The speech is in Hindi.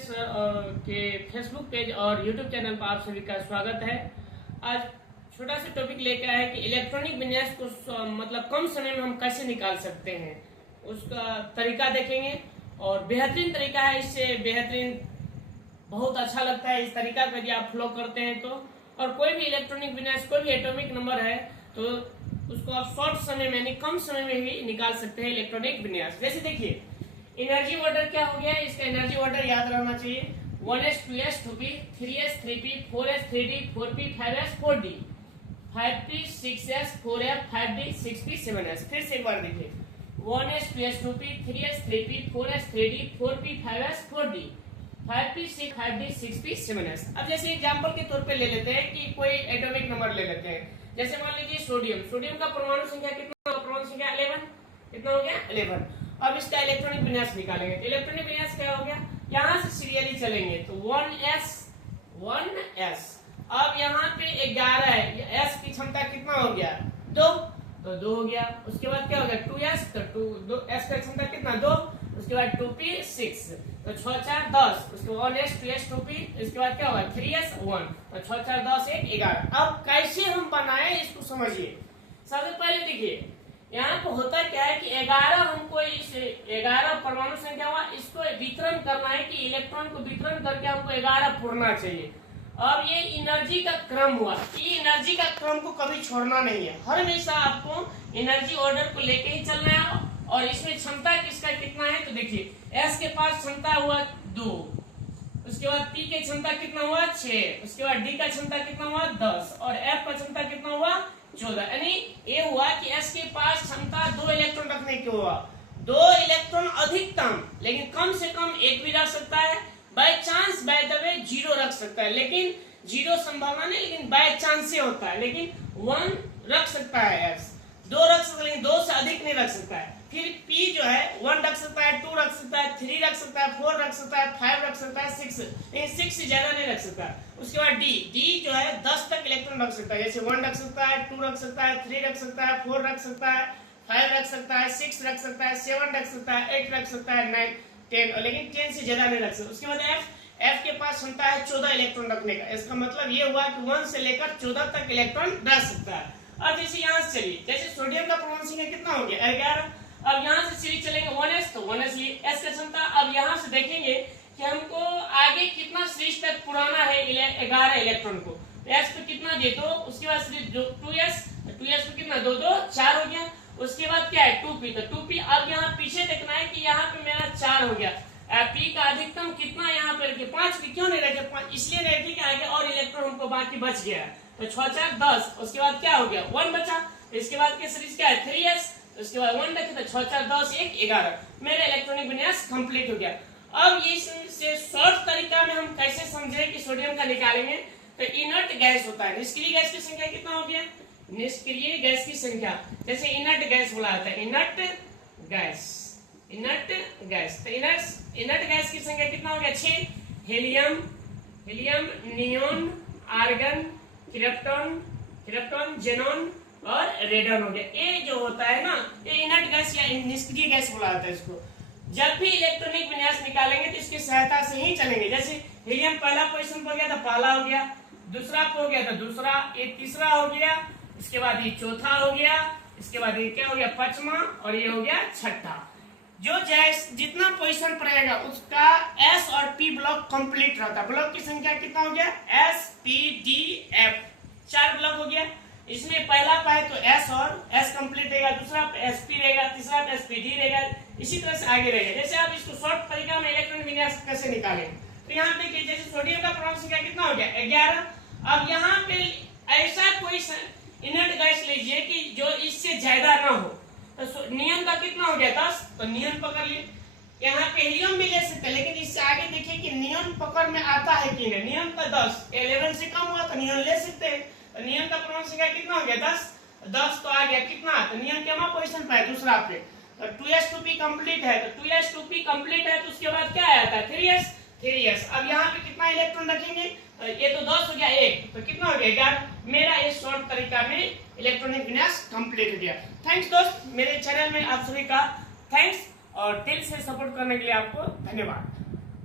के फेसबुक पेज और यूट्यूब चैनल पर आप सभी का स्वागत है। आज छोटा सा टॉपिक लेकर आए कि इलेक्ट्रॉनिक विन्यास को मतलब कम समय में हम कैसे निकाल सकते हैं, उसका तरीका देखेंगे। और बेहतरीन तरीका है, इससे बेहतरीन बहुत अच्छा लगता है इस तरीका को यदि आप फॉलो करते हैं तो। और कोई भी इलेक्ट्रॉनिक विन्यास, कोई भी एटॉमिक नंबर है तो उसको आप शॉर्ट समय में यानी कम समय में ही निकाल सकते हैं इलेक्ट्रॉनिक विन्यास। जैसे देखिए एनर्जी ऑर्डर क्या हो गया है, इसका एनर्जी ऑर्डर याद रहना चाहिए 1s 2s 2p 3s 3p 4s 3d 4p 5s 4d 5p 6s 4f 5d 6p 7s। फिर से एक बार देखिए 1s 2s 2p 3s 3p 4s 3d 4p 5s 4d 5p 6 5d 6p 7s। अब जैसे एग्जांपल के तौर पे ले लेते हैं कि कोई एटॉमिक नंबर ले लेते हैं। जैसे मान लीजिए सोडियम, सोडियम का परमाणु संख्या कितना, परमाणु संख्या 11, कितना हो गया 11। अब इसका इलेक्ट्रॉनिक विन्यास निकालेंगे तो इलेक्ट्रॉनिक विन्यास क्या हो गया, यहाँ से सीरियली चलेंगे तो 1s 1s। अब यहाँ पे 11 है, s की क्षमता कितना हो गया 2, तो 2 हो गया। उसके बाद क्या हो गया 2s, तो 2s का क्षमता कितना 2, उसके बाद 2p 6, तो 6 4 10, उसके बाद 1s 2s 2p, इसके बाद क्या होगा 3s 1, तो 6 4 10 1 11। अब कैसे हम बनाए इसको समझिए। सबसे पहले देखिए यहाँ पे होता क्या है कि 11 हमको इस 11 परमाणु संख्या हुआ, इसको वितरण करना है कि इलेक्ट्रॉन को वितरण करके हमको 11 फोड़ना चाहिए। अब ये एनर्जी का क्रम हुआ, ये एनर्जी का क्रम को कभी छोड़ना नहीं है, हर हमेशा आपको एनर्जी ऑर्डर को लेके ही चलना है। और इसमें क्षमता किसका कितना है तो देखिए S के पास क्षमता हुआ 2, उसके बाद P के क्षमता कितना हुआ 6, उसके बाद D का क्षमता कितना हुआ 10 और F का क्षमता कितना हुआ 14। यानी ये हुआ कि S के पास क्षमता 2 इलेक्ट्रॉन रखने की हुआ, 2 इलेक्ट्रॉन अधिकतम, लेकिन कम से कम एक भी रख सकता है, by chance by the way 0 रख सकता है, लेकिन 0 संभावना नहीं, लेकिन बाय चांस से होता है। लेकिन 1 रख सकता है S, 2 रख सकता है, लेकिन 2 से अधिक नहीं रख सकता है। फिर P जो है 1 रख सकता है, 2 रख सकता है, 3 रख सकता है, 4 रख सकता है, 5 रख सकता है, 6, लेकिन 6 से ज्यादा नहीं रख सकता। उसके बाद D जो है 10 तक इलेक्ट्रॉन रख सकता है, जैसे 1 रख सकता है, 2 रख सकता है, 3 रख सकता है, 4 रख सकता है, 5 रख सकता है, 6 रख सकता है, 7 रख सकता है, 8 रख सकता है, 9 10, लेकिन 10 से ज्यादा नहीं रख सकता। उसके बाद F के पास क्षमता है 14 इलेक्ट्रॉन रखने का। इसका मतलब ये हुआ कि 1 से लेकर 14 तक इलेक्ट्रॉन रख सकता है। अब जैसे यहाँ से चलिए, जैसे सोडियम का परमाणु संख्या कितना हो गया 11। अब यहाँ से सीरीज चलेंगे 1s, तो 1s लिए S का क्षमता। अब यहाँ से देखेंगे कि हमको आगे कितना सीरीज तक पुराना है 11 इलेक्ट्रॉन को, S पे कितना दे, तो उसके बाद सीरीज 2s पे कितना 2 2 4 हो गया। उसके बाद क्या है 2p, तो 2p। अब यहाँ पीछे देखना है कि यहाँ पे मेरा 4 हो गया। P का अधिकतम कितना यहाँ पे रखे 5 पे, क्यों नहीं रखे 5, इसलिए रखे कि आगे और इलेक्ट्रॉन हमको बाकी बच गया, तो 6 4 10। उसके बाद क्या हो गया 1 बचा। इसके बाद के सीरीज क्या है 3s, उसके बाद 1 रखे तो 6 4 10 1 11। मेरा इलेक्ट्रॉनिक विन्यास कंप्लीट हो गया। अब इससे शॉर्ट तरीका में हम कैसे समझे कि सोडियम का निकालेंगे, तो इनर्ट गैस होता है, निष्क्रिय गैस की संख्या कितना हो गया, निष्क्रिय गैस की संख्या, जैसे इनर्ट गैस बोला जाता है, इनर्ट गैस, इनर्ट गैस, तो इनर्ट गैस की संख्या कितना हो गया 6। Helium neon argon krypton xenon और रेडन हो गया। ये जो होता है ना, ये इनर्ट गैस या निष्क्रिय गैस बोला जाता है इसको। जब भी इलेक्ट्रॉनिक विन्यास निकालेंगे तो इसकी सहायता से ही चलेंगे। जैसे हीलियम पहला पोजीशन पर गया तो पहला हो गया, दूसरा पे हो गया तो दूसरा, ये तीसरा हो गया, इसके बाद ये चौथा हो गया, इसके बाद ये क्या हो गया 5वां, और ये हो गया 6ठा। जो जितना पोजीशन पर रहेगा उसका S और P ब्लॉक कंप्लीट रहता है। ब्लॉक की संख्या कितना हो गया S P D F, 4 block हो गया। इसमें पहला पाए तो S और S कंप्लीट रहेगा, दूसरा पे SP रहेगा, तीसरा पे SPD रहेगा, इसी तरह से आगे रहेगा। जैसे आप इसको शॉर्ट तरीका में इलेक्ट्रॉनिक विन्यास कैसे निकालें, तो यहाँ देखिए जैसे सोडियम का परमाणु संख्या कितना हो गया 11। अब यहाँ पे ऐसा कोई इनर्ट गैस लीजिए कि जो इससे ज्यादा ना हो, तो नियम का कितना हो गया 10, तो नियम पकड़ लिए। यहाँ पे हीलियम भी ले सकते हैं, लेकिन इससे आगे देखिए कि नियम पकड़ में आता है कि नहीं। नियम का 10, 11 से कम हुआ तो नियम ले सकते हैं, तो नियम का परमाणु संख्या कितना हो गया 10 तो आ गया कितना, तो नियम क्या पोजीशन पे है दूसरा पे, तो 2s 2p कंप्लीट है, तो 2s 2p कंप्लीट है, तो उसके बाद क्या आता है 3s। अब यहाँ पे कितना इलेक्ट्रॉन रखेंगे, तो ये तो 10 हो गया 1, तो कितना हो गया 11। मेरा ये शॉर्ट तरीका में इलेक्ट्रॉनिक विन्यास कंप्लीट हो गया। थैंक्स दोस्त, मेरे चैनल में आप सभी का थैंक्स और दिल से सपोर्ट करने के लिए आपको धन्यवाद।